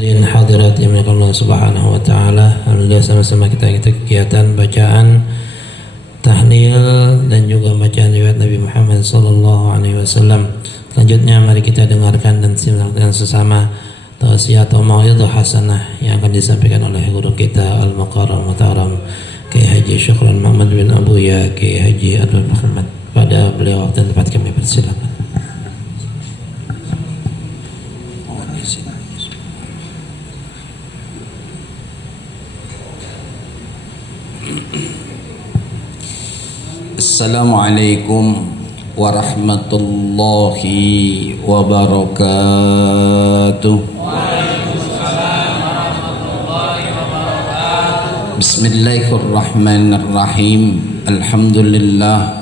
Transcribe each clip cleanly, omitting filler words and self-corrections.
Hadirat yang dimuliakan Allah Subhanahu wa taala. Alhamdulillah sama-sama kita kegiatan bacaan tahlil dan juga bacaan riwayat Nabi Muhammad sallallahu alaihi wasallam. Selanjutnya mari kita dengarkan dan simak dengan sesama tausiah atau mau'izah hasanah yang akan disampaikan oleh guru kita Al-Muqarram Muhtaram Kiai Haji Syukran Muhammad bin Abu Ya Kiai Haji Abdul Muhammad. Pada beliau waktu dan tempat kami persilakan. Assalamualaikum warahmatullahi wabarakatuh. Bismillahirrahmanirrahim. Alhamdulillah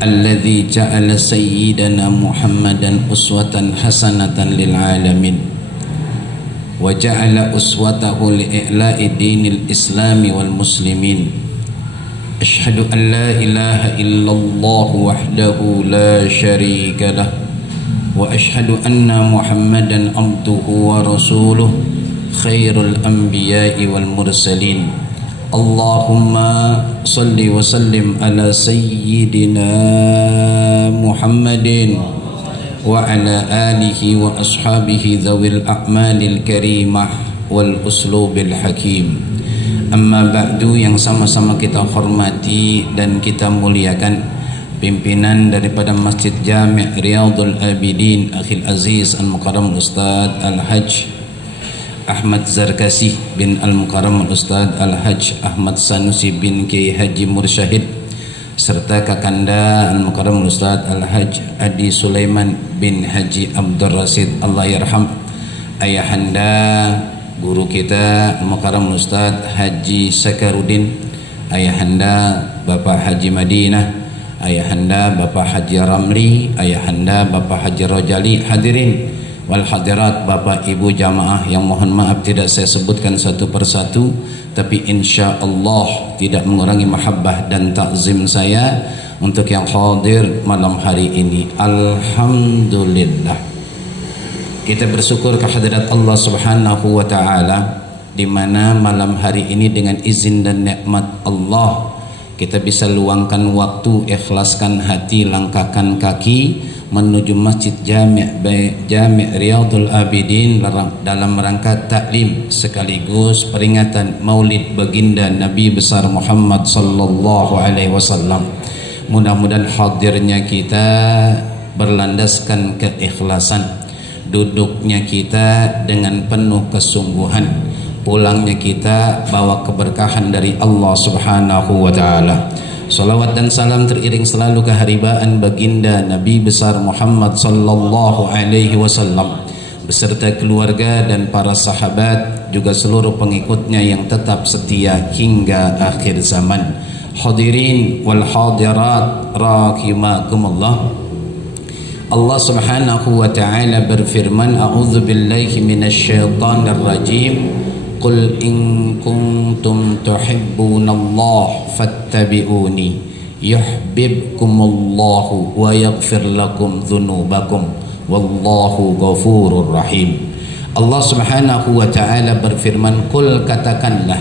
alladzi ja'ala sayyidana Muhammadan uswatan hasanatan lil alamin wa ja'ala uswatahu li i'la'i dinil islami wal muslimin. Asyhadu an la ilaha illallah wahdahu la syarika lah wa asyhadu anna Muhammadan abduhu wa rasuluh khairul anbiya'i wal mursalin. Allahumma salli wa sallim ala sayyidina Muhammadin wa ala alihi wa ashabihi dhawil a'malil karimah wal uslubil hakim. Amma ba'du, yang sama-sama kita hormati dan kita muliakan pimpinan daripada Masjid Jami' Riyadhul Abidin Akhil Aziz Al-Mukarram Ustaz Al-Hajj Ahmad Zarkasi bin Al-Mukarram Ustaz Al-Hajj Ahmad Sanusi bin Kiai Haji Mursyahid, serta kakanda Al-Mukarram Ustaz Al-Hajj Adi Sulaiman bin Haji Abdul Rasid Allah yarham, ayahanda guru kita Al-Mukarram Ustaz Haji Sakarudin, ayahanda Bapak Haji Madinah, ayahanda Bapak Haji Ramli, ayahanda Bapak Haji Rojali, hadirin wal hadirat, Bapak Ibu jamaah yang mohon maaf tidak saya sebutkan satu persatu, tapi insya Allah tidak mengurangi mahabbah dan takzim saya untuk yang hadir malam hari ini. Alhamdulillah, kita bersyukur kehadirat Allah Subhanahu wa taala, di mana malam hari ini dengan izin dan nikmat Allah kita bisa luangkan waktu, ikhlaskan hati, langkahkan kaki menuju Masjid Jami' Riyadhul Abidin dalam rangka taklim sekaligus peringatan Maulid baginda Nabi besar Muhammad sallallahu alaihi wasallam. Mudah-mudahan hadirnya kita berlandaskan keikhlasan, duduknya kita dengan penuh kesungguhan, pulangnya kita bawa keberkahan dari Allah Subhanahu wa taala. Salawat dan salam teriring selalu keharibaan baginda Nabi besar Muhammad sallallahu alaihi wasallam beserta keluarga dan para sahabat, juga seluruh pengikutnya yang tetap setia hingga akhir zaman. Hadirin wal hadirat rahimakumullah. Allah Subhanahu wa taala berfirman, a'udzu billahi minasyaitonir rajim. Qul in kuntum tuhibbunallaha fattabi'uni yuhibbukumullahu wa yaghfir lakum dzunubakum wallahu ghafurur rahim. Allah Subhanahu wa taala berfirman, qul, katakanlah,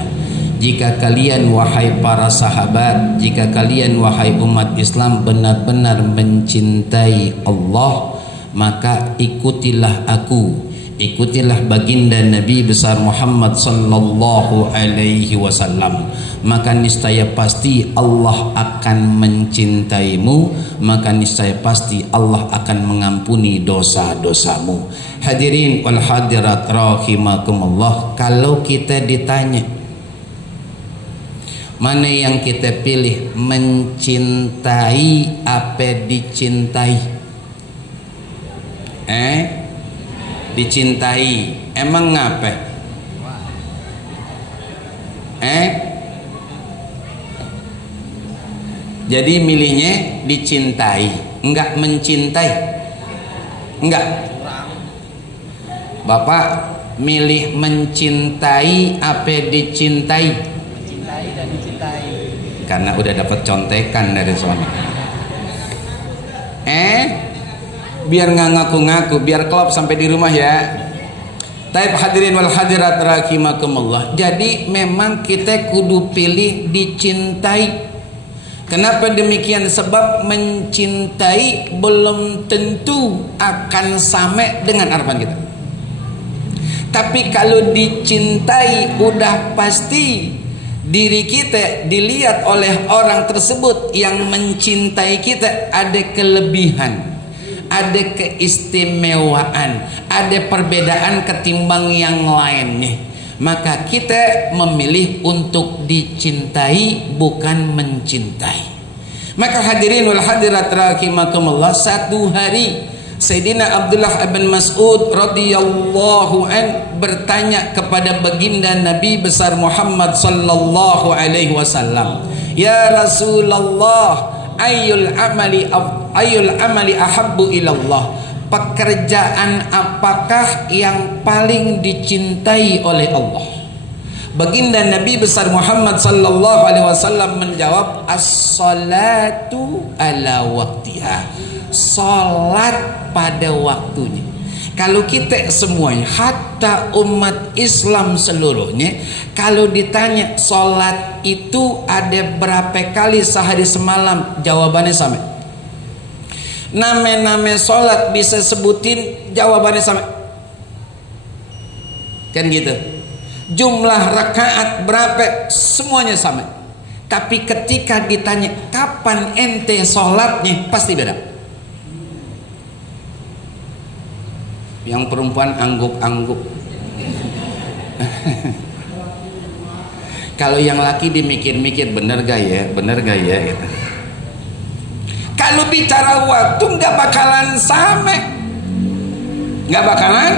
jika kalian wahai para sahabat, jika kalian wahai umat Islam benar-benar mencintai Allah, maka ikutilah aku, ikutilah baginda Nabi besar Muhammad sallallahu alaihi wasallam, maka niscaya pasti Allah akan mencintaimu, maka niscaya pasti Allah akan mengampuni dosa-dosamu. Hadirin wal hadirat rahimakumullah, kalau kita ditanya mana yang kita pilih, mencintai apa dicintai? Dicintai, emang ngapa? Jadi milihnya dicintai, enggak mencintai? Enggak. Bapak milih mencintai apa dicintai? Mencintai dan dicintai. Karena udah dapat contekan dari suami. Biar nggak ngaku-ngaku, biar klop sampai di rumah ya. Taib hadirin wal hadirat rahimakumullah. Jadi memang kita kudu pilih dicintai. Kenapa demikian? Sebab mencintai belum tentu akan sama dengan harapan kita. Tapi kalau dicintai udah pasti diri kita dilihat oleh orang tersebut yang mencintai kita ada kelebihan, ada keistimewaan, ada perbedaan ketimbang yang lainnya. Maka kita memilih untuk dicintai bukan mencintai. Maka hadirin wal hadirat rahimakumullah, satu hari Sayyidina Abdullah bin Mas'ud radhiyallahu an bertanya kepada baginda Nabi besar Muhammad sallallahu alaihi wasallam, "Ya Rasulullah, ayyul amali ahabbu ilallah?" Pekerjaan apakah yang paling dicintai oleh Allah? Baginda Nabi besar Muhammad sallallahu alaihi wasallam menjawab, "As-salatu ala waqtiha." Salat pada waktunya. Kalau kita semuanya, hatta umat Islam seluruhnya, kalau ditanya salat itu ada berapa kali sehari semalam, jawabannya sama. Nama-nama salat bisa sebutin, jawabannya sama. Kan gitu. Jumlah rakaat berapa, semuanya sama. Tapi ketika ditanya kapan ente salatnya, pasti beda. Yang perempuan angguk-angguk. Kalau yang laki dimikir-mikir, bener gak ya, bener gak ya gitu. Kalau bicara waktu nggak bakalan sama, nggak bakalan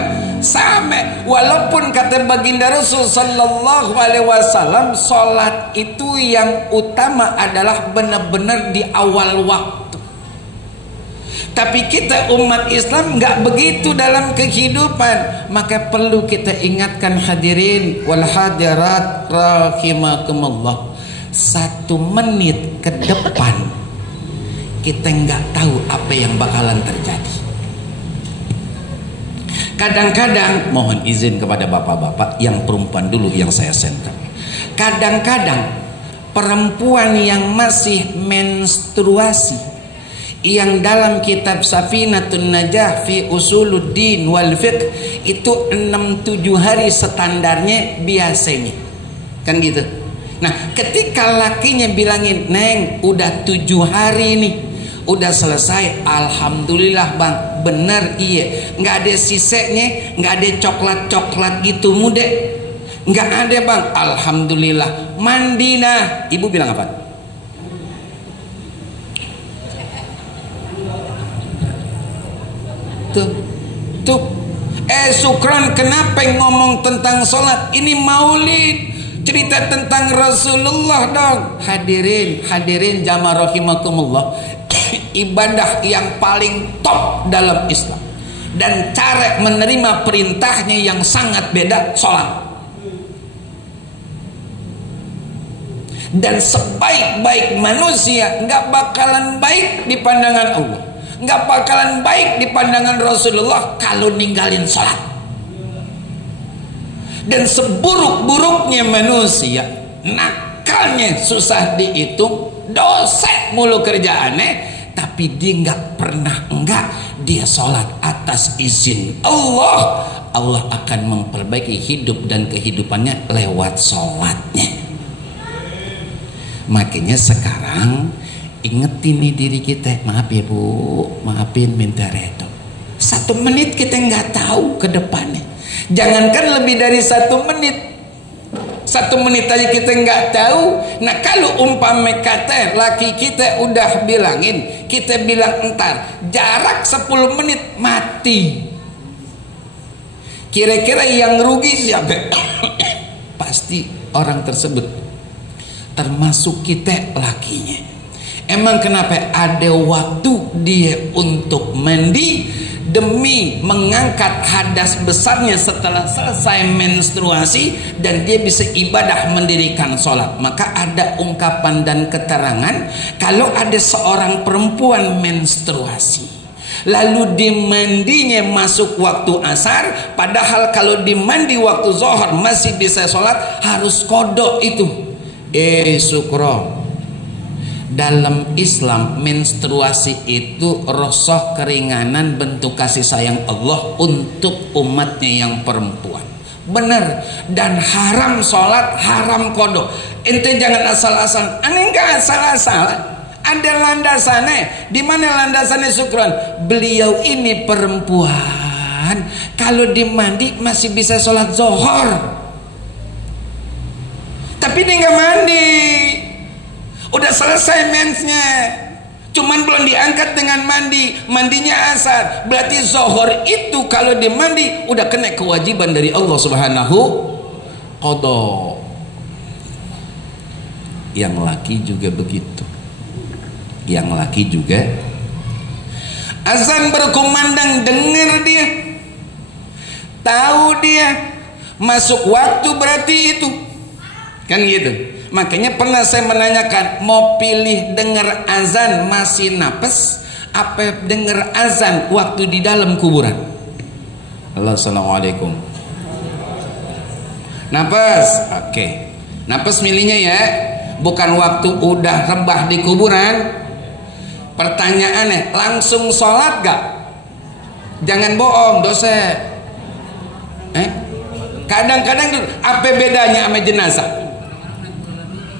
sama. Walaupun kata baginda Rasul sallallahu alaihi wasallam, salat itu yang utama adalah benar-benar di awal waktu. Tapi kita umat Islam nggak begitu dalam kehidupan. Maka perlu kita ingatkan hadirin wal hadirat rahimakumullah, 1 menit ke depan kita nggak tahu apa yang bakalan terjadi. Kadang-kadang, mohon izin kepada bapak-bapak, yang perempuan dulu yang saya senter. Kadang-kadang perempuan yang masih menstruasi, yang dalam kitab Safinatun Najah fi Usuluddin wal Fiqh itu 6-7 hari standarnya biasanya. Kan gitu. Nah, ketika lakinya bilangin, "Neng, udah 7 hari nih, udah selesai." Alhamdulillah bang, bener iya. Nggak ada sisanya, nggak ada coklat-coklat gitu muda. Nggak ada bang, alhamdulillah. Mandi nah. Ibu bilang apa? Tuh. Sukron, kenapa ngomong tentang sholat? Ini maulid, cerita tentang Rasulullah dong. Hadirin jamaah rahimakumullah. Ibadah yang paling top dalam Islam dan cara menerima perintahnya yang sangat beda, sholat. Dan sebaik-baik manusia nggak bakalan baik di pandangan Allah, nggak bakalan baik di pandangan Rasulullah kalau ninggalin sholat. Dan seburuk-buruknya manusia, nakalnya susah dihitung, dosa mulu kerjaannya, tapi dia nggak pernah dia sholat atas izin Allah. Allah akan memperbaiki hidup dan kehidupannya lewat sholatnya. Makanya sekarang ingetin nih diri kita, maaf ya bu, maafin minta redo. 1 menit kita nggak tahu ke depannya. Jangankan lebih dari 1 menit, 1 menit aja kita nggak tahu. Nah kalau umpama kata laki kita udah bilangin, kita bilang entar, jarak 10 menit mati. Kira-kira yang rugi siapa? Pasti orang tersebut, termasuk kita lakinya. Emang kenapa? Ada waktu dia untuk mandi demi mengangkat hadas besarnya setelah selesai menstruasi, dan dia bisa ibadah mendirikan sholat. Maka ada ungkapan dan keterangan, kalau ada seorang perempuan menstruasi Lalu dimandinya masuk waktu asar, padahal kalau dimandi waktu zuhur masih bisa sholat, harus kodok itu. Sukro, dalam Islam menstruasi itu rosoh keringanan bentuk kasih sayang Allah untuk umatnya yang perempuan. Benar, dan haram sholat, haram kodok. Ente jangan asal-asal. Aneh enggak asal-asal. Ada landasannya. Di mana landasannya Sukron? Beliau ini perempuan, kalau dimandi masih bisa sholat zuhur. Tapi dia nggak mandi. Udah selesai mensnya, cuman belum diangkat dengan mandi. Mandinya asar. Berarti zuhur itu kalau dimandi udah kena kewajiban dari Allah Subhanahu qada. Yang laki juga begitu. Yang laki juga azan berkumandang, dengar dia, tahu dia masuk waktu, berarti itu kan gitu. Makanya pernah saya menanyakan, mau pilih dengar azan masih napes apa dengar azan waktu di dalam kuburan? Assalamualaikum. Napes, oke. Napes milihnya ya, bukan waktu udah rebah di kuburan. Pertanyaannya, langsung sholat gak? Jangan bohong, dosa. Kadang-kadang tuh, apa bedanya sama jenazah?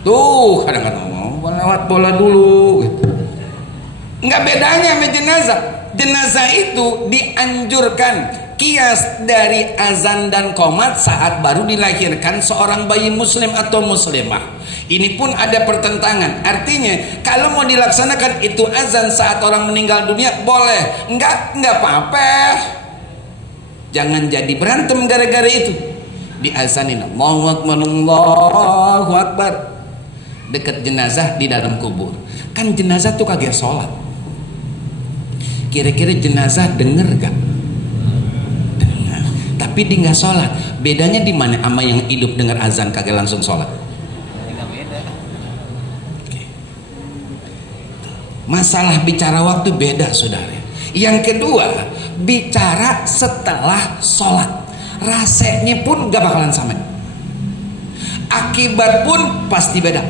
Tuh, kadang-kadang lewat bola dulu gitu. Nggak bedanya sama jenazah. Jenazah itu dianjurkan kias dari azan dan qomat saat baru dilahirkan seorang bayi muslim atau muslimah. Ini pun ada pertentangan. Artinya kalau mau dilaksanakan itu azan saat orang meninggal dunia boleh, enggak apa-apa. Jangan jadi berantem gara-gara itu. Diazanin Allahu Akbar, Allahu Akbar dekat jenazah di dalam kubur. Kan jenazah tuh kagak sholat. Kira-kira jenazah denger gak? Dengar. Tapi dia nggak sholat. Bedanya di mana sama yang hidup dengar azan kagak langsung sholat? Masalah bicara waktu beda, saudara. Yang kedua, bicara setelah sholat, rasanya pun gak bakalan sama. Akibat pun pasti beda.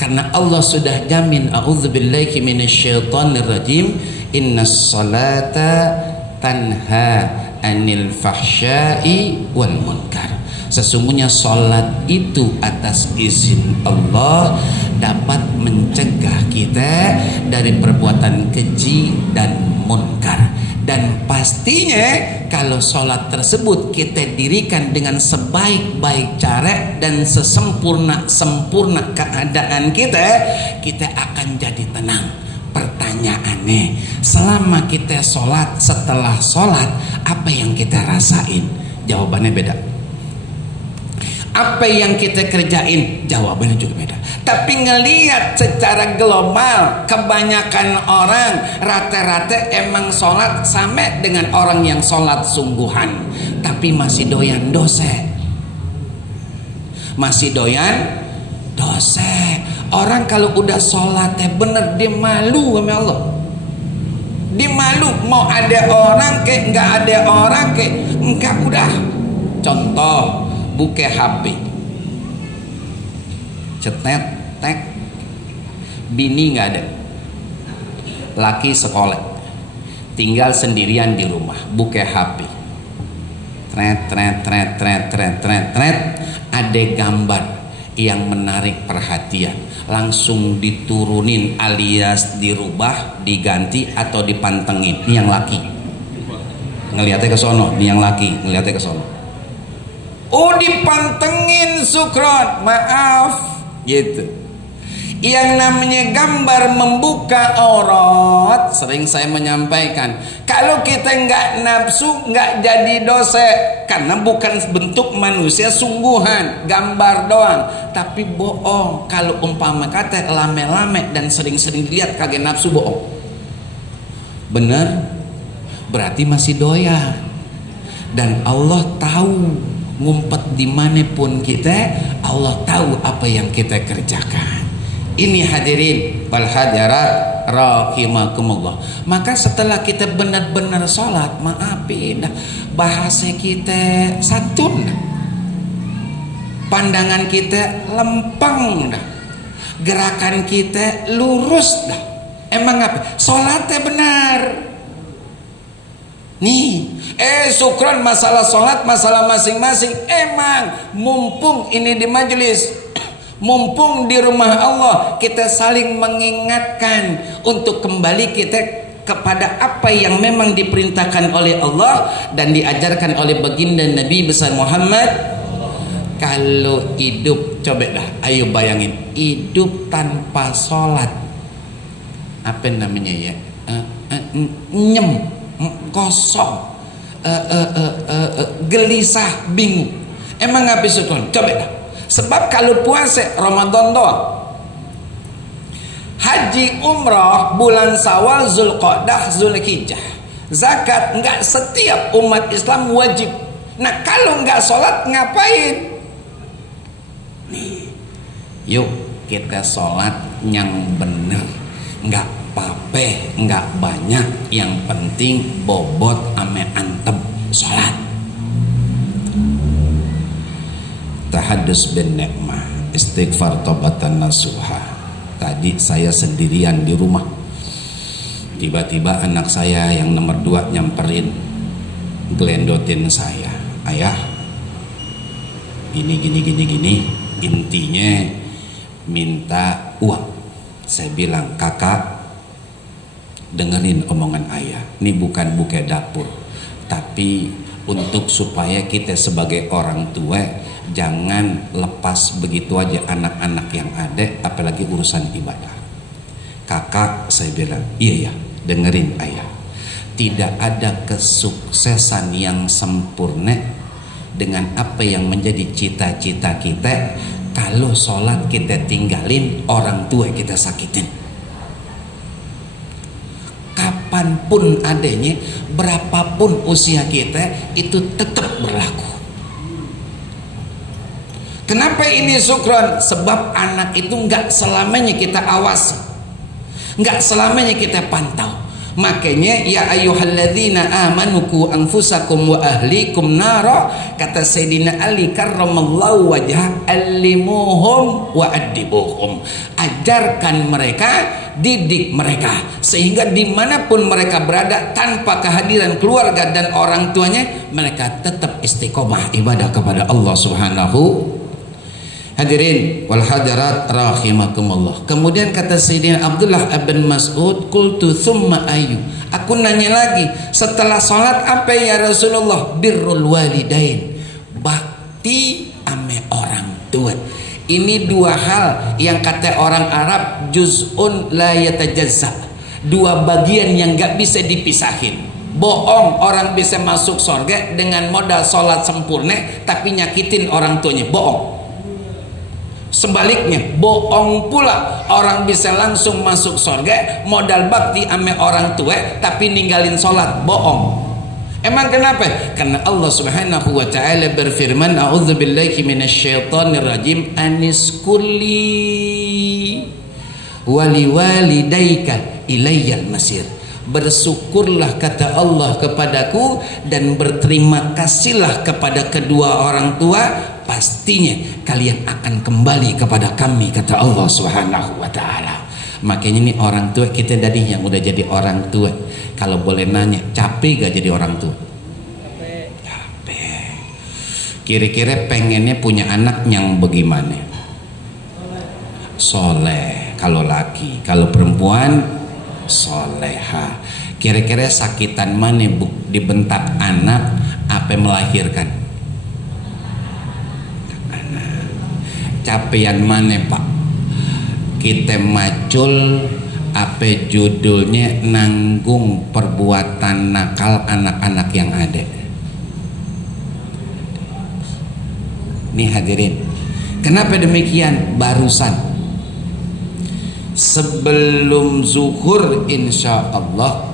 Karena Allah sudah jamin, a'udzubillahi minasyaitonirrajim, innas salata tanha anil fahsya'i wal munkar. Sesungguhnya sholat itu atas izin Allah dapat mencegah kita dari perbuatan keji dan munkar. Dan pastinya kalau sholat tersebut kita dirikan dengan sebaik-baik cara dan sesempurna-sempurna keadaan kita akan jadi tenang. Pertanyaannya, selama kita sholat, setelah sholat, apa yang kita rasain? Jawabannya beda. Apa yang kita kerjain? Jawabannya juga beda. Tapi ngelihat secara global, kebanyakan orang rata-rata emang sholat sama dengan orang yang sholat sungguhan, tapi masih doyan dosa. Masih doyan dosa. Orang kalau udah sholatnya bener, dia malu sama Allah. Dia malu, mau ada orang kayak nggak ada orang kayak enggak, udah. Contoh, buka HP, cetet, tek, bini nggak ada, laki sekolah, tinggal sendirian di rumah, buka HP, tret, ada gambar yang menarik perhatian, langsung diturunin alias dirubah, diganti atau dipantengin. Ini yang laki ngeliatnya ke sono, ini yang laki ngeliatnya ke sono. Oh, dipantengin, Sukron, maaf gitu. Yang namanya gambar membuka aurat, sering saya menyampaikan, kalau kita nggak nafsu nggak jadi dosa, karena bukan bentuk manusia sungguhan, gambar doang. Tapi bohong kalau umpama kata lame-lame dan sering-sering dilihat kagak nafsu, bohong. Bener, berarti masih doyan. Dan Allah tahu ngumpet dimanapun kita, Allah tahu apa yang kita kerjakan. Ini hadirin wal hadirat rahimakumullah. Maka setelah kita benar-benar sholat, maafin dah, bahasa kita santun, pandangan kita lempeng dah, gerakan kita lurus dah. Emang apa? Sholatnya benar. Nih, syukran masalah sholat, masalah masing-masing. Emang mumpung ini di majelis, mumpung di rumah Allah, kita saling mengingatkan untuk kembali kita kepada apa yang memang diperintahkan oleh Allah dan diajarkan oleh baginda Nabi besar Muhammad. Kalau hidup, coba dah, ayo bayangin, hidup tanpa sholat, apa namanya ya? Nyem, kosong, gelisah, bingung. Emang apa syukron? Coba dah. Sebab kalau puasa Ramadan doang, haji umrah bulan Syawal, Zulqa'dah, Zulhijjah, zakat enggak setiap umat Islam wajib. Nah kalau enggak sholat ngapain? Nih, yuk kita sholat yang bener, enggak pape, enggak banyak, yang penting bobot ame antem sholat. Tahadus bin ni'mah, istighfar taubatan nasuha. Tadi saya sendirian di rumah, tiba-tiba anak saya yang nomor 2 nyamperin, gelendotin saya, ayah gini, intinya minta uang. Saya bilang, kakak dengerin omongan ayah, ini bukan buka dapur, tapi untuk supaya kita sebagai orang tua jangan lepas begitu aja anak-anak yang ada, apalagi urusan ibadah. Kakak, saya bilang, iya ya, dengerin ayah, tidak ada kesuksesan yang sempurna dengan apa yang menjadi cita-cita kita kalau sholat kita tinggalin, orang tua kita sakitin. Kapanpun adanya, berapapun usia kita, itu tetap berlaku. Kenapa ini syukron? Sebab anak itu enggak selamanya kita awasi, enggak selamanya kita pantau. Makanya ya ayyuhalladzina amanu qu anfusakum wa ahlikum nara, kata Sayyidina Ali karramallahu wajhah, allimuhum wa addibuhum. Ajarkan mereka, didik mereka, sehingga dimanapun mereka berada, tanpa kehadiran keluarga dan orang tuanya, mereka tetap istiqomah ibadah kepada Allah Subhanahu. Hadirin wal hadirat rahimakumullah. Kemudian kata Sayyidina Abdullah bin Mas'ud, qultu thumma ayu, aku nanya lagi, setelah sholat apa ya Rasulullah? Birrul walidain, bakti ame orang tua. Ini 2 hal yang kata orang Arab juz'un la yatajazza, 2 bagian yang gak bisa dipisahin. Bohong orang bisa masuk surga dengan modal sholat sempurna tapi nyakitin orang tuanya, bohong. Sebaliknya, bohong pula orang bisa langsung masuk surga modal bakti ame orang tua tapi ninggalin sholat, bohong. Emang kenapa? Karena Allah Subhanahu wa ta'ala berfirman, a'udzubillahi minasyaitonir rajim, aniskulli waliwalidaika ilayyal masir. Bersyukurlah kata Allah kepadaku dan berterima kasihlah kepada kedua orang tua, pastinya kalian akan kembali kepada kami, kata Allah Subhanahu wa ta'ala. Makanya ini orang tua kita tadi yang udah jadi orang tua, kalau boleh nanya, capek gak jadi orang tua? Capek. Kira-kira pengennya punya anak yang bagaimana? Soleh kalau laki, kalau perempuan soleha. Kira-kira sakitan mana dibentak anak apa melahirkan anak? Capean mana pak? Kita macul apa judulnya, nanggung perbuatan nakal anak-anak yang ada. Nih hadirin, kenapa demikian? Barusan sebelum zuhur insya Allah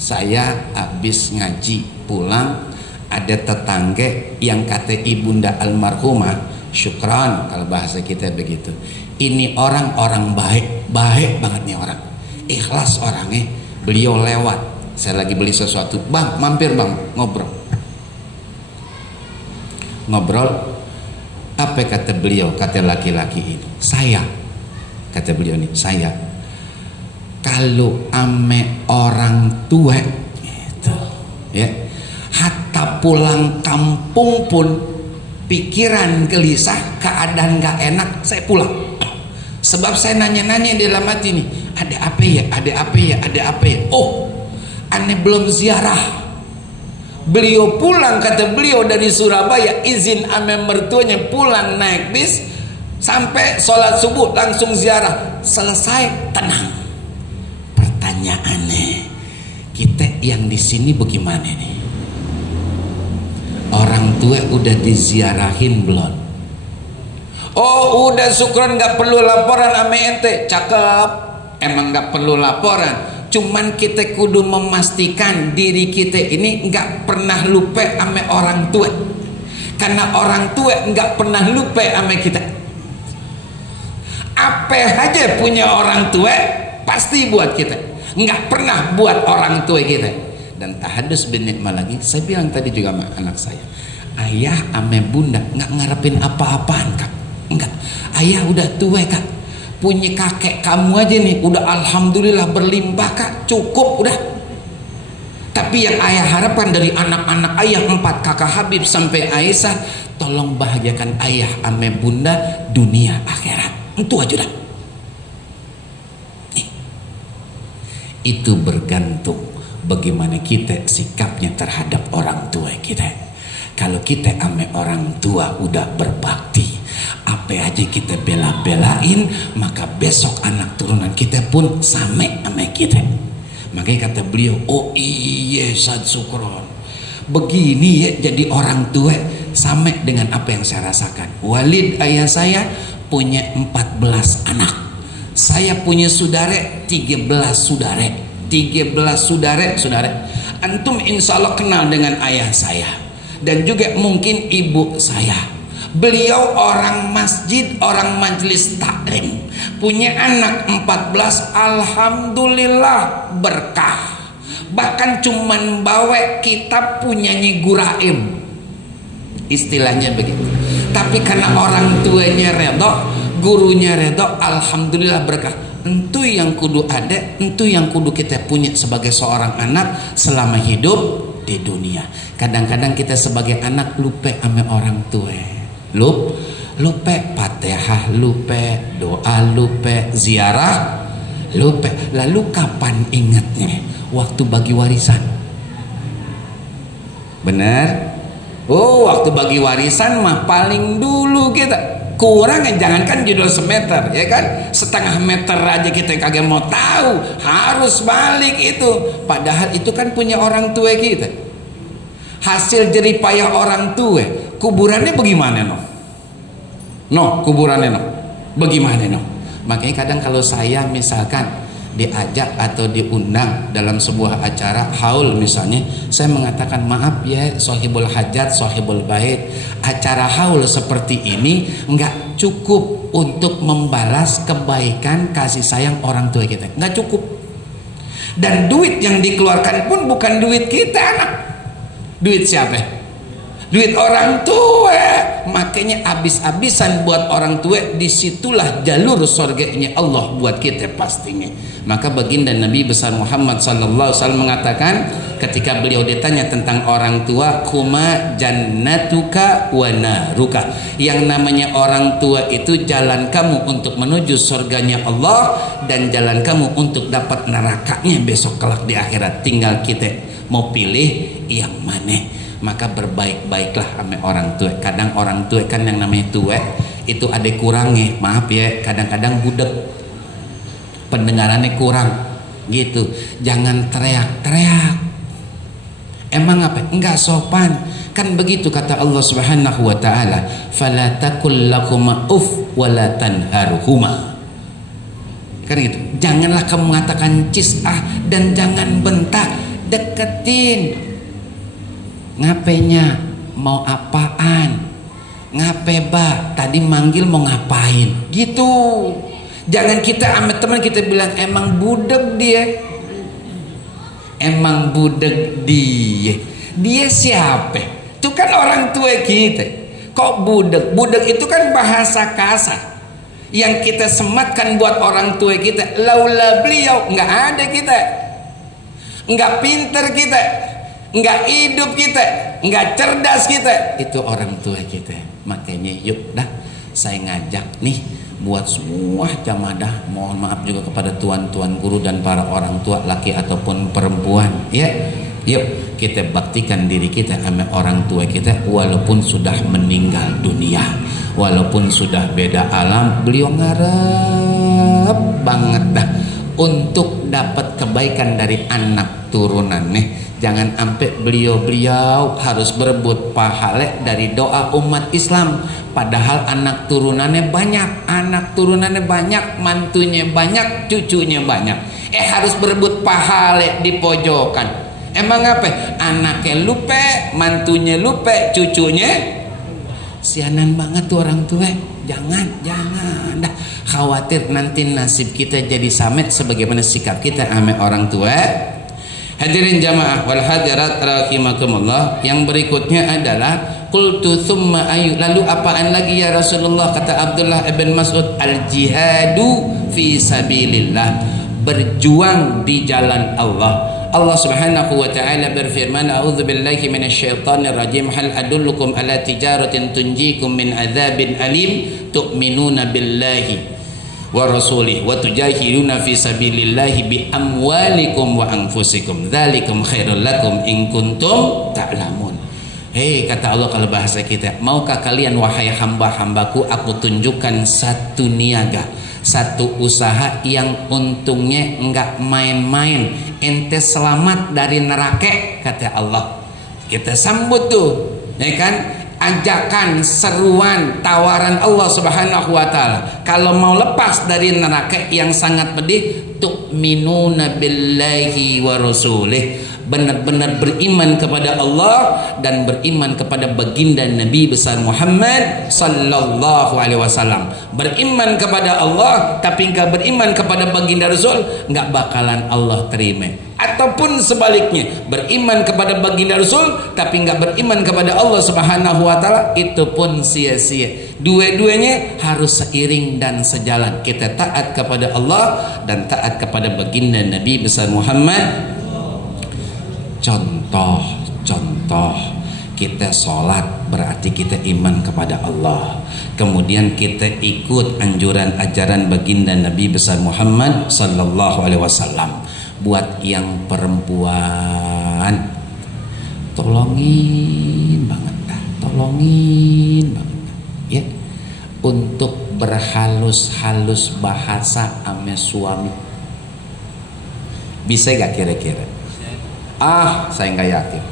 saya habis ngaji pulang, ada tetangga yang kata ibunda almarhumah Syukran kalau bahasa kita begitu. Ini orang baik banget nih orang. Ikhlas orangnya. Beliau lewat, saya lagi beli sesuatu, bang mampir bang, ngobrol. Apa kata beliau, kata laki-laki ini, saya, kata beliau ini, saya kalau ame orang tua gitu, ya, hatta pulang kampung pun pikiran gelisah, keadaan gak enak, saya pulang. Sebab saya nanya-nanya di dalam hati nih, ada apa ya? Oh, aneh belum ziarah. Beliau pulang, kata beliau dari Surabaya, izin ame mertuanya pulang naik bis, sampai sholat subuh langsung ziarah, selesai tenang. Pertanyaannya, kita yang di sini bagaimana nih? Orang tua udah diziarahin belum? Oh udah syukron, gak perlu laporan ame ente, cakep. Emang gak perlu laporan. Cuman kita kudu memastikan diri kita ini gak pernah lupa ame orang tua. Karena orang tua gak pernah lupa ame kita. Apa aja punya orang tua pasti buat kita, gak pernah buat orang tua kita. Dan tahadus bin nikmah lagi, saya bilang tadi juga sama anak saya, ayah ame bunda gak ngarepin apa-apaan kak. Enggak, ayah udah tua kak. Punya kakek kamu aja nih udah alhamdulillah berlimpah kak, cukup udah. Tapi yang ayah harapkan dari anak-anak ayah 4 kakak Habib sampai Aisyah, tolong bahagiakan ayah ame bunda dunia akhirat. Itu aja dah. Itu bergantung bagaimana kita sikapnya terhadap orang tua kita. Kalau kita ame orang tua udah berbakti, apa aja kita bela-belain, maka besok anak turunan kita pun sama kita. Makanya kata beliau, oh iya sad sukron, begini ya jadi orang tua sama dengan apa yang saya rasakan. Walid ayah saya punya 14 anak, saya punya saudara 13 saudara. Antum insya Allah kenal dengan ayah saya dan juga mungkin ibu saya. Beliau orang masjid, orang majelis taklim, punya anak 14, alhamdulillah berkah. Bahkan cuman bawa kitab punya Nyi Guraim, istilahnya begitu. Tapi karena orang tuanya redho, gurunya redho, alhamdulillah berkah. Itu yang kudu ada, itu yang kudu kita punya sebagai seorang anak selama hidup di dunia. Kadang-kadang kita sebagai anak lupa sama orang tua, lupa Fatihah, lupa doa, lupa ziarah, lupa. Lalu kapan ingatnya? Waktu bagi warisan. Benar? Oh, waktu bagi warisan mah paling dulu kita. Kurang jangankan judul semeter, ya kan? Setengah meter aja kita kagak mau tahu, harus balik itu. Padahal itu kan punya orang tua kita. Hasil jeripayah orang tua, kuburannya bagaimana kuburannya bagaimana Makanya kadang kalau saya misalkan diajak atau diundang dalam sebuah acara haul misalnya, saya mengatakan maaf ya sohibul hajat, sohibul bait, acara haul seperti ini nggak cukup untuk membalas kebaikan kasih sayang orang tua kita, nggak cukup. Dan duit yang dikeluarkan pun bukan duit kita anak, duit siapa? Duit orang tua. Makanya habis-habisan buat orang tua, disitulah jalur surganya Allah buat kita pastinya. Maka baginda Nabi besar Muhammad sallallahu alaihi wasallam mengatakan ketika beliau ditanya tentang orang tua, kuma jannatuka wa naruka. Yang namanya orang tua itu jalan kamu untuk menuju surganya Allah dan jalan kamu untuk dapat nerakanya besok kelak di akhirat. Tinggal kita mau pilih yang mana. Maka berbaik-baiklah sama orang tua. Kadang orang tua kan yang namanya tua itu ada kurangnya, maaf ya, kadang-kadang budek, pendengarannya kurang gitu. Jangan teriak-teriak. Emang apa? Enggak sopan. Kan begitu kata Allah Subhanahu wa taala, fala taqul lahuma uff wala tanharhuma. Kan gitu. Janganlah kamu mengatakan cisah dan jangan bentak, deketin. Ngapenya mau apaan? ngape ba, tadi manggil mau ngapain gitu. Jangan kita sama teman kita bilang emang budek dia. Emang budek dia. Dia siapa? Itu kan orang tua kita. Kok budek? Budek itu kan bahasa kasar yang kita sematkan buat orang tua kita. Laula beliau nggak ada kita, nggak pinter kita, nggak hidup kita, nggak cerdas kita. Itu orang tua kita. Makanya yuk dah, saya ngajak nih buat semua jamaah, mohon maaf juga kepada tuan-tuan guru dan para orang tua laki ataupun perempuan ya. Yuk kita baktikan diri kita sama orang tua kita walaupun sudah meninggal dunia, walaupun sudah beda alam. Beliau ngarep banget dah untuk dapat kebaikan dari anak turunan nih. Jangan sampai beliau harus berebut pahala dari doa umat Islam. Padahal anak turunannya banyak, mantunya banyak, cucunya banyak. Harus berebut pahala di pojokan. Emang apa? Anaknya lupa, mantunya lupa, cucunya sianan banget tuh orang tua. Jangan dah khawatir nanti nasib kita jadi samet sebagaimana sikap kita sama orang tua. Hadirin jamaah wal hadirat rahimakumullah. Yang berikutnya adalah qultu thumma ayu, lalu apaan lagi ya Rasulullah? Kata Abdullah ibn Mas'ud, al jihadu fi sabilillah, berjuang di jalan Allah. Allah Subhanahu wa taala berfirman, a'udzubillahi minasyaitonir rajim, hal adullukum ala tijaratin tunjikum min adzabin alim tu'minuna billahi wa rasulih wa tujahiduna fi sabilillahi bi amwalikum wa anfusikum dzalikum khairul lakum in kuntum ta'lamun. Hei, kata Allah kalau bahasa kita, maukah kalian wahai hamba-hambaku aku tunjukkan satu niaga, satu usaha yang untungnya enggak main-main, ente selamat dari neraka, kata Allah. Kita sambut tuh, ya kan? Ajakan, seruan, tawaran Allah Subhanahu wa taala. Kalau mau lepas dari neraka yang sangat pedih, tu'minuna billahi wa rasulih, benar-benar beriman kepada Allah dan beriman kepada baginda Nabi besar Muhammad sallallahu alaihi wasallam. Beriman kepada Allah tapi enggak beriman kepada baginda Rasul, enggak bakalan Allah terima. Ataupun sebaliknya, beriman kepada baginda Rasul tapi enggak beriman kepada Allah Subhanahu wa taala, itu pun sia-sia. Dua-duanya harus seiring dan sejalan. Kita taat kepada Allah dan taat kepada baginda Nabi besar Muhammad. Contoh kita sholat berarti kita iman kepada Allah, kemudian kita ikut anjuran ajaran baginda Nabi besar Muhammad sallallahu alaihi wasallam. Buat yang perempuan, tolongin banget ya, untuk berhalus-halus bahasa ame suami. Bisa gak kira-kira? Saya nggak yakin.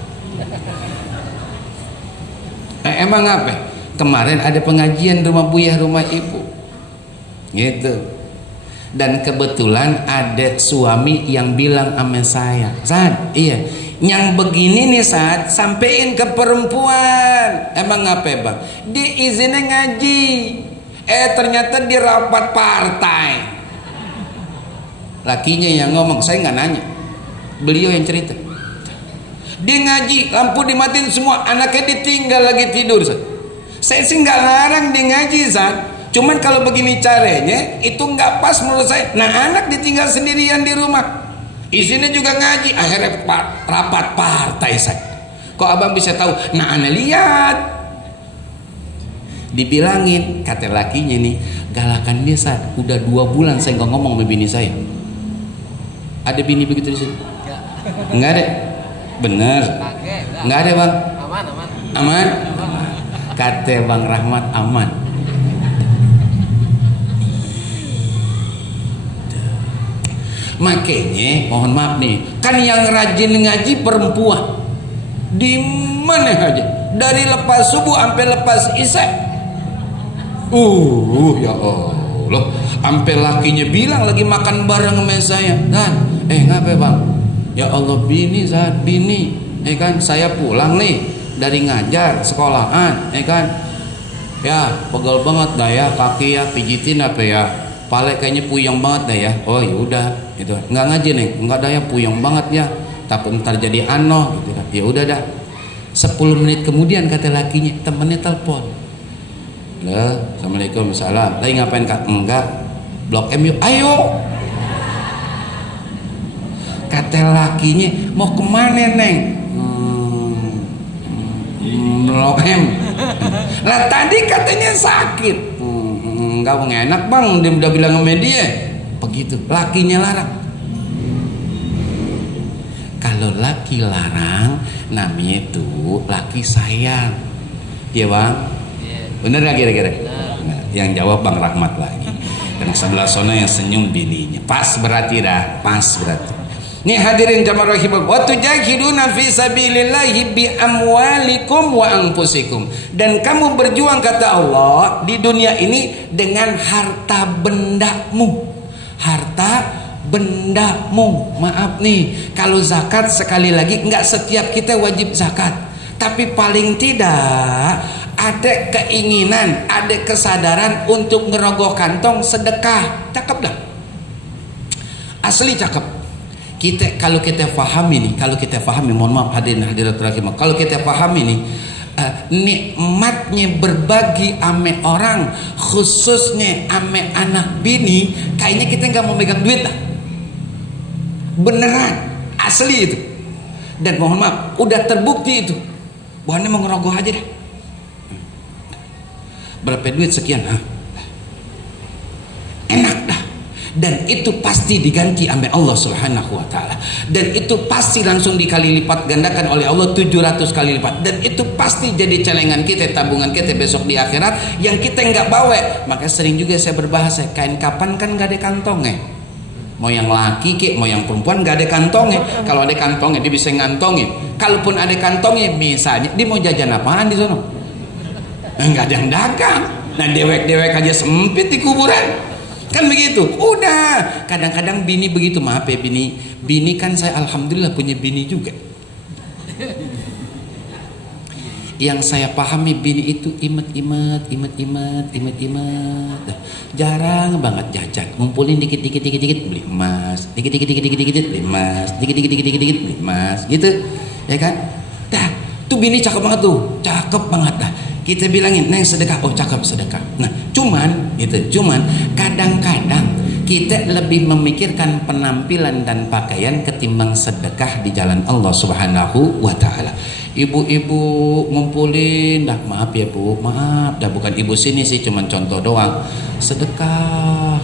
Emang apa? Kemarin ada pengajian rumah buyah, rumah ibu, gitu. Dan kebetulan ada suami yang bilang sama saya, Sad, iya, yang begini nih Sad, sampein ke perempuan. Emang apa bang? Diizinin ngaji. Ternyata di rapat partai. Lakinya yang ngomong, saya nggak nanya. Beliau yang cerita. Dia ngaji, lampu dimatiin semua, anaknya ditinggal lagi tidur. Saya sih nggak larang dia ngaji, cuman kalau begini caranya itu nggak pas menurut saya. Nah, anak ditinggal sendirian di rumah, isinya juga ngaji, akhirnya rapat partai. Kok abang bisa tahu? Nah, ana lihat. Dibilangin, kata lakinya nih, galakan dia udah 2 bulan saya nggak ngomong sama bini saya. Ada bini begitu di sini? Enggak ada. Bener. Enggak ada bang. Aman. Kata Bang Rahmat aman. Makanya mohon maaf nih, kan yang rajin ngaji perempuan di mana aja, dari lepas subuh sampai lepas isya. Ya Allah, sampai lakinya bilang lagi makan bareng sama saya, kan? Ngapain bang? Ya Allah, bini kan saya pulang nih dari ngajar sekolahan, kan Ya pegel banget dah ya, kaki ya pijitin apa ya, pale kayaknya puyeng banget dah ya. Oh ya udah gitu, nggak ngaji nih, nggak ada ya puyeng banget ya, takut ntar jadi ano gitu kan. Ya udah dah. 10 menit kemudian kata lakinya, temennya telepon, lah assalamualaikum salam, lagi ngapain kak? Enggak, Blok M yuk, ayo. Kata lakinya, mau kemana neng? Blok M. Lah tadi katanya sakit. Enggak enak bang, dia udah bilang sama dia. Begitu, lakinya larang. Kalau laki larang, namanya itu laki sayang. Iya bang? Bener gak kira-kira? Nah, yang jawab Bang Rahmat lagi. Dan sebelah sana yang senyum bininya. Pas berarti dah, pas berarti. Nih hadirin jamaah rahimah, wa tujahiduna fi sabilillahi bi amwalikum wa anfusikum. Dan kamu berjuang kata Allah di dunia ini dengan harta bendamu. Harta bendamu. Maaf nih, kalau zakat sekali lagi enggak setiap kita wajib zakat. Tapi paling tidak ada keinginan, ada kesadaran untuk ngerogoh kantong sedekah. Cakep dah. Asli cakep. Kalau kita pahami nih, mohon maaf hadirin hadirat rahimah, kalau kita pahami nih nikmatnya berbagi ame orang, khususnya ame anak bini, kayaknya kita nggak mau megang duit dah. Beneran, asli itu. Dan mohon maaf, udah terbukti itu. Bukannya mau ngerogoh aja dah. Berapa duit sekian? Enak dah. Dan itu pasti diganti oleh Allah Subhanahu wa taala. Dan itu pasti langsung dikali lipat gandakan oleh Allah 700 kali lipat. Dan itu pasti jadi celengan kita, tabungan kita besok di akhirat yang kita nggak bawa. Maka sering juga saya berbahasa, kain kapan kan nggak ada kantongnya. Mau yang laki ke, mau yang perempuan nggak ada kantongnya. Kalau ada kantongnya dia bisa ngantongin. Kalaupun ada kantongnya, misalnya dia mau jajan apaan di sana? Nggak ada yang dagang. Nah dewek-dewek aja sempit di kuburan. Kan begitu. Udah. Kadang-kadang bini begitu. Maaf ya bini. Bini kan saya alhamdulillah punya bini juga. Yang saya pahami bini itu imet-imet. Jarang banget jajan. Ngumpulin dikit-dikit beli emas. Dikit-dikit beli emas. Dikit-dikit beli emas. Gitu. Ya kan? Dah. Tuh bini cakep banget tuh. Cakep banget dah. Kita bilangin, neng sedekah, oh cakep sedekah. Nah, cuman kadang-kadang kita lebih memikirkan penampilan dan pakaian ketimbang sedekah di jalan Allah Subhanahu wa taala. Ibu-ibu ngumpulin, dah maaf ya Bu, maaf, dah bukan ibu sini sih, cuman contoh doang. Sedekah.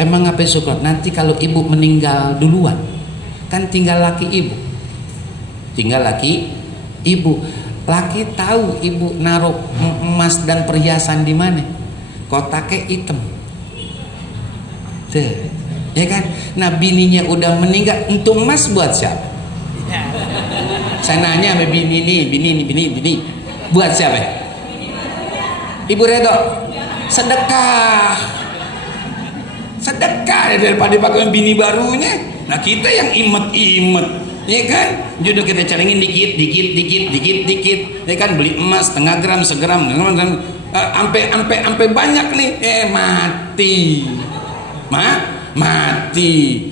Emang apa syukur? Nanti kalau ibu meninggal duluan, kan tinggal laki ibu. Laki tahu ibu naruh emas dan perhiasan di mana? Kotaknya hitam. Tuh, ya kan? Nah bininya udah meninggal, untuk emas buat siapa? Saya nanya sama bini nih, buat siapa? Ibu Redo, sedekah daripada pakai bini barunya. Nah kita yang imet. Ya kan, jodoh kita carengin dikit, ya kan, beli emas setengah gram, segram, sampai banyak nih, mati,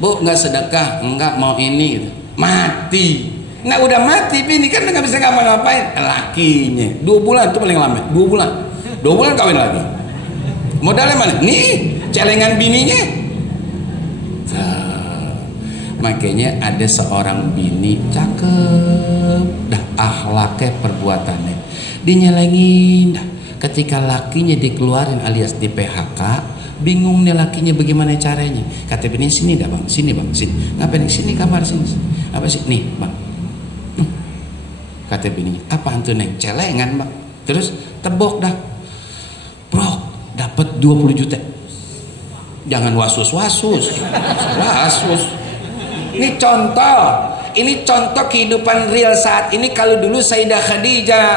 Bu nggak sedekah, nggak mau ini, mati. Nah udah mati, bini kan nggak bisa ngapa-ngapain, lakinya 2 bulan tuh paling lama, 2 bulan kawin lagi. Modalnya mana? Nih celengan bininya. Makanya ada seorang bini cakep dah, akhlaknya, perbuatannya dinyelengin dah. Ketika lakinya dikeluarin alias di PHK, bingung nih lakinya bagaimana caranya. Kata bini, sini dah bang, sini. Ngapain sini kamar sini? Apa sih nih bang? Kata bininya, apaan tuh neng? Celengan bang. Terus tebok dah, bro, dapat 20 juta. Jangan wasus. Ini contoh kehidupan real saat ini. Kalau dulu Sayyidah Khadijah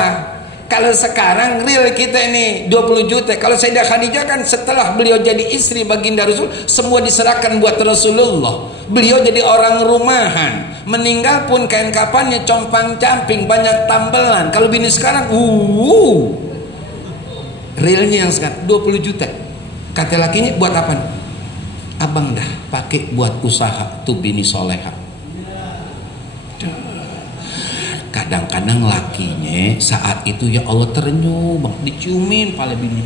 Kalau sekarang real kita ini 20 juta. Kalau Sayyidah Khadijah kan setelah beliau jadi istri baginda Rasul, semua diserahkan buat Rasulullah. Beliau jadi orang rumahan, meninggal pun kain kafannya compang-camping, banyak tambelan. Kalau bini sekarang realnya yang sekarang 20 juta. Kata lakinya, buat apa? Abang dah pakai buat usaha tuh bini soleha. Kadang-kadang lakinya saat itu ya Allah terenyuh bang, diciumin pala bini.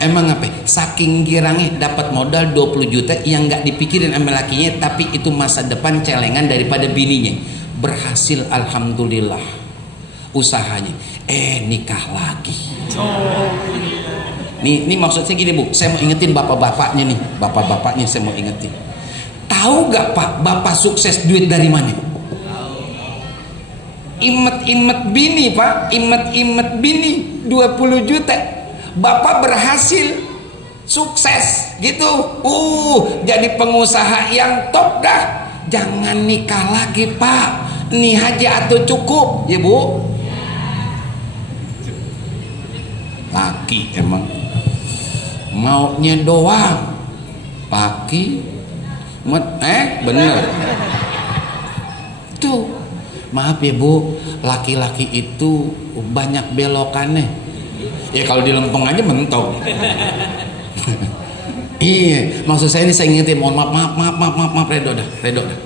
Emang apa? Saking girangnya dapat modal 20 juta yang nggak dipikirin sama lakinya, tapi itu masa depan celengan daripada bininya. Berhasil alhamdulillah usahanya. Nikah lagi. Nih maksud saya gini Bu, saya mau ingetin bapak-bapaknya nih, bapak-bapaknya saya mau ingetin. Tahu gak Pak, bapak sukses duit dari mana? Imet-imet bini Pak, imet-imet bini 20 juta. Bapak berhasil sukses gitu. Jadi pengusaha yang top dah. Jangan nikah lagi Pak. Nih aja atau cukup, ya Bu. Laki emang maunya doang. Laki bener. Tuh. Maaf ya Bu, laki-laki itu banyak belokannya. Ya kalau di lempeng aja mentok. Iya, maksud saya ini saya ingetin, mohon maaf, redo dah.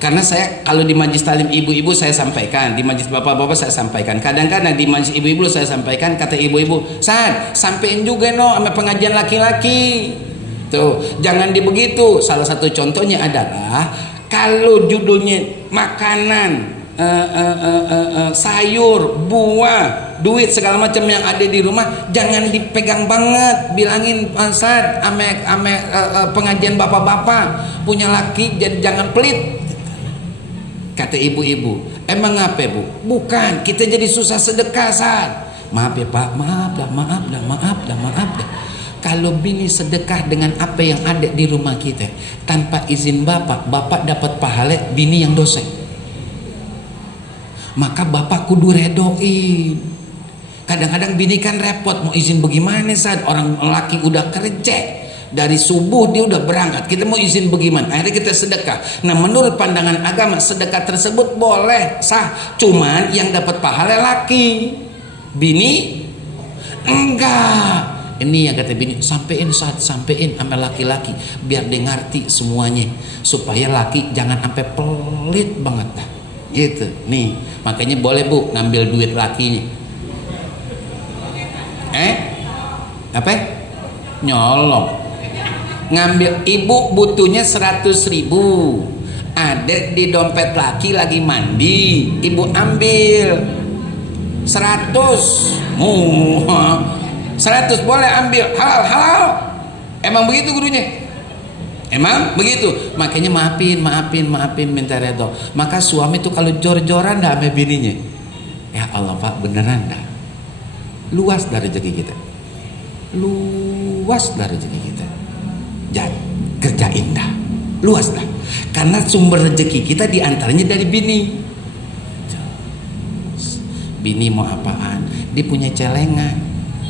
Karena saya kalau di majlis talim ibu-ibu saya sampaikan, di majlis bapak-bapak saya sampaikan. Kadang-kadang di majlis ibu-ibu saya sampaikan, kata ibu-ibu, "San, sampein juga sama pengajian laki-laki." Tuh, jangan dibegitu. Salah satu contohnya adalah kalau judulnya makanan, sayur, buah, duit segala macam yang ada di rumah jangan dipegang banget. Bilangin Ustaz ame pengajian bapak-bapak punya laki jadi jangan pelit. Kata ibu-ibu, emang apa Bu? Bukan, kita jadi susah sedekah Ustaz. Maaf ya Pak, maaf dah. Kalau bini sedekah dengan apa yang ada di rumah kita tanpa izin bapak dapat pahala, bini yang dosa. Maka bapak kudu redoin. Kadang-kadang bini kan repot, mau izin bagaimana saat orang laki udah kerja dari subuh dia udah berangkat, kita mau izin bagaimana? Akhirnya kita sedekah. Nah menurut pandangan agama sedekah tersebut boleh sah, cuman yang dapat pahala laki, bini enggak. Ini yang kata bini, sampein sama laki-laki biar dia ngerti semuanya, supaya laki jangan sampai pelit banget dah. Gitu nih, makanya boleh Bu ngambil duit lakinya. Apa? Nyolong. Ngambil, ibu butuhnya 100.000, ada di dompet laki lagi mandi, ibu ambil 100. 100 boleh ambil, halal. Emang begitu gurunya? Emang begitu. Makanya maafin minta redo. Maka suami tuh kalau jor-joran dah sama bininya, ya Allah Pak beneran dah, luas dari rezeki kita, jadi kerjain dah, luas dah. Karena sumber rezeki kita diantaranya dari bini. Bini mau apaan? Dia punya celengan,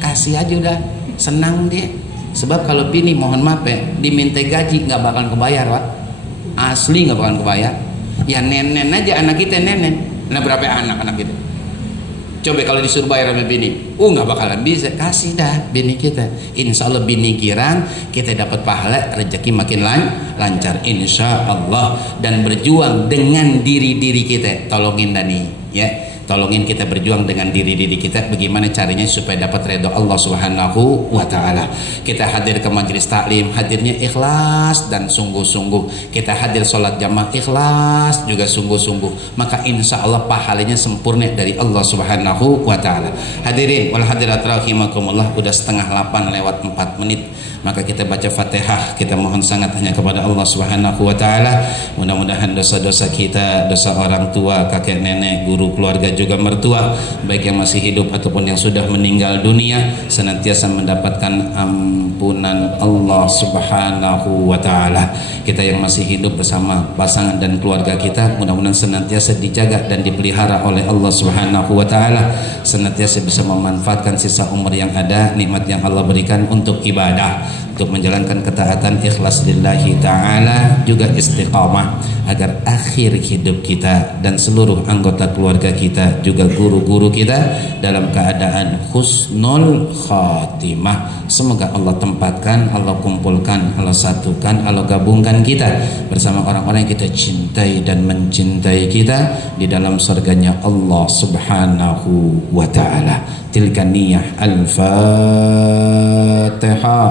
kasih aja udah, senang dia. Sebab kalau bini mohon maaf ya, diminta gaji nggak bakalan kebayar Pak. Asli nggak bakalan kebayar. Ya nenen aja anak kita nenen. Nah berapa anak kita? Coba kalau disuruh bayar sama bini, nggak bakalan bisa. Kasih dah bini kita. Insya Allah bini girang, kita dapat pahala, rezeki makin lancar insya Allah. Dan berjuang dengan diri kita. Tolongin Dani ya. Tolongin kita berjuang dengan diri kita. Bagaimana caranya supaya dapat redha Allah Subhanahu wa ta'ala. Kita hadir ke majelis taklim, hadirnya ikhlas dan sungguh-sungguh. Kita hadir sholat jamaah ikhlas juga sungguh-sungguh. Maka insya Allah pahalanya sempurna dari Allah Subhanahu wa ta'ala. Hadirin wal hadirat rahimakumullah, udah 7:30 lewat 4 menit. Maka kita baca Fatihah, kita mohon sangat hanya kepada Allah Subhanahu wa taala. Mudah-mudahan dosa-dosa kita, dosa orang tua, kakek nenek, guru, keluarga, juga mertua, baik yang masih hidup ataupun yang sudah meninggal dunia, senantiasa mendapatkan ampunan Allah Subhanahu wa taala. Kita yang masih hidup bersama pasangan dan keluarga kita, mudah-mudahan senantiasa dijaga dan dipelihara oleh Allah Subhanahu wa taala, senantiasa bisa memanfaatkan sisa umur yang ada, nikmat yang Allah berikan untuk ibadah, untuk menjalankan ketaatan ikhlas lillahi ta'ala, juga istiqamah agar akhir hidup kita dan seluruh anggota keluarga kita, juga guru-guru kita dalam keadaan husnul khatimah. Semoga Allah tempatkan, Allah kumpulkan, Allah satukan, Allah gabungkan kita bersama orang-orang yang kita cintai dan mencintai kita di dalam surganya Allah Subhanahu wa ta'ala. Tilka niyah al-Fatihah.